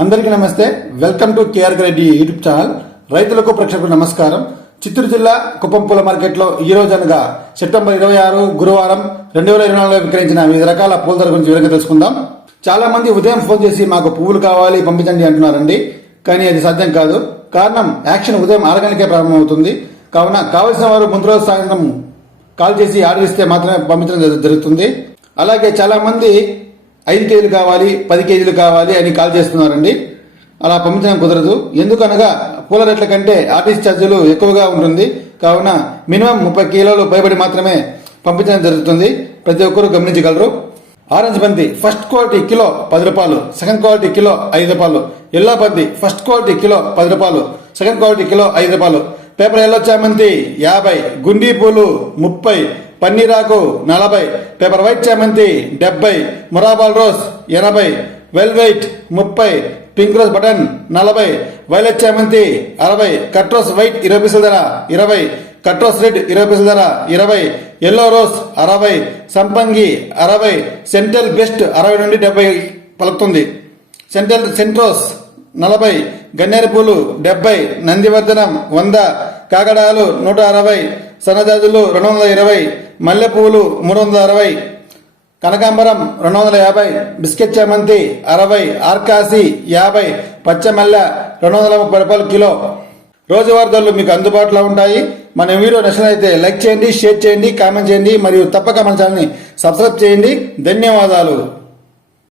అందరికీ నమస్తే. Welcome to KR Reddy YouTube channel రైతులకు ప్రేక్షకులకు నమస్కారం. చిత్తూరు జిల్లా కుప్పం పూల మార్కెట్లో ఈ రోజు అనగా సెప్టెంబర్ ఇరవై ఆరు గురువారం రెండు వేల ఇరవై నాలుగులో విక్రయించిన వివిధ రకాల పూల ధర గురించి వివరంగా తెలుసుకుందాం. చాలా మంది ఉదయం ఫోన్ చేసి మాకు పువ్వులు కావాలి పంపించండి అంటున్నారండి. కానీ అది సాధ్యం కాదు. కారణం యాక్షన్ ఉదయం ఆరు గంటలకే ప్రారంభమవుతుంది. కావున కావలసిన వారు ముందు రోజు సాయంత్రం కాల్ చేసి ఆర్డర్ ఇస్తే మాత్రమే పంపించడం జరుగుతుంది. అలాగే చాలా మంది ఐదు కేజీలు కావాలి పది కేజీలు కావాలి అని కాల్ చేస్తున్నారండి. అలా పంపించడం కుదరదు. ఎందుకనగా పూల రేట్ల కంటే ఆర్టీసీ ఛార్జీలు ఎక్కువగా ఉంటుంది. కావున మినిమం ముప్పై కిలోలు పైబడి మాత్రమే పంపించడం జరుగుతుంది. ప్రతి ఒక్కరూ గమనించగలరు. ఆరెంజ్ బంతి ఫస్ట్ క్వాలిటీ కిలో పది రూపాయలు సెకండ్ క్వాలిటీ కిలో ఐదు రూపాయలు ఎల్లో బంతి ఫస్ట్ క్వాలిటీ కిలో పది రూపాయలు సెకండ్ క్వాలిటీ కిలో ఐదు రూపాయలు. పేపర్ ఎల్లో చామంతి యాభై గుండీ పూలు ముప్పై పన్నీరాకు నలభై పేపర్ వైట్ చామంతి డెబ్బై మురాబాల్ రోజ్ ఎనభై వెల్వెయిట్ ముప్పై పింక్ రోజ్ బటన్ నలభై వైలెట్ చామంతి అరవై కట్రోస్ వైట్ ఇరవై పైసల ధర ఇరవై కట్రోస్ రెడ్ ఇరవై పైసల ధర ఇరవై ఎల్లో రోజ్ అరవై సంపంగి అరవై సెంట్రల్ బెస్ట్ అరవై నుండి డెబ్బై పలుకుతుంది. సెంట్రల్ సెంట్రోస్ నలభై గన్నేరు పూలు డెబ్బై నందివర్ధనం వంద కాకడాలు నూట అరవై సన్నజాజులు రెండు వందల ఇరవై మల్లెపూలు మూడు వందల అరవై కనకాంబరం రెండు వందల యాభై బిస్కెట్ చామంతి అరవై ఆర్కాసి యాభై పచ్చమల్లె రెండు వందల ముప్పై రూపాయలు కిలో. రోజువారీ ధరలు మీకు అందుబాటులో ఉంటాయి. మన వీడియో నచ్చినట్లయితే లైక్ చేయండి షేర్ చేయండి కామెంట్ చేయండి మరియు తప్పక మన ఛానల్ని సబ్స్క్రైబ్ చేయండి. ధన్యవాదాలు.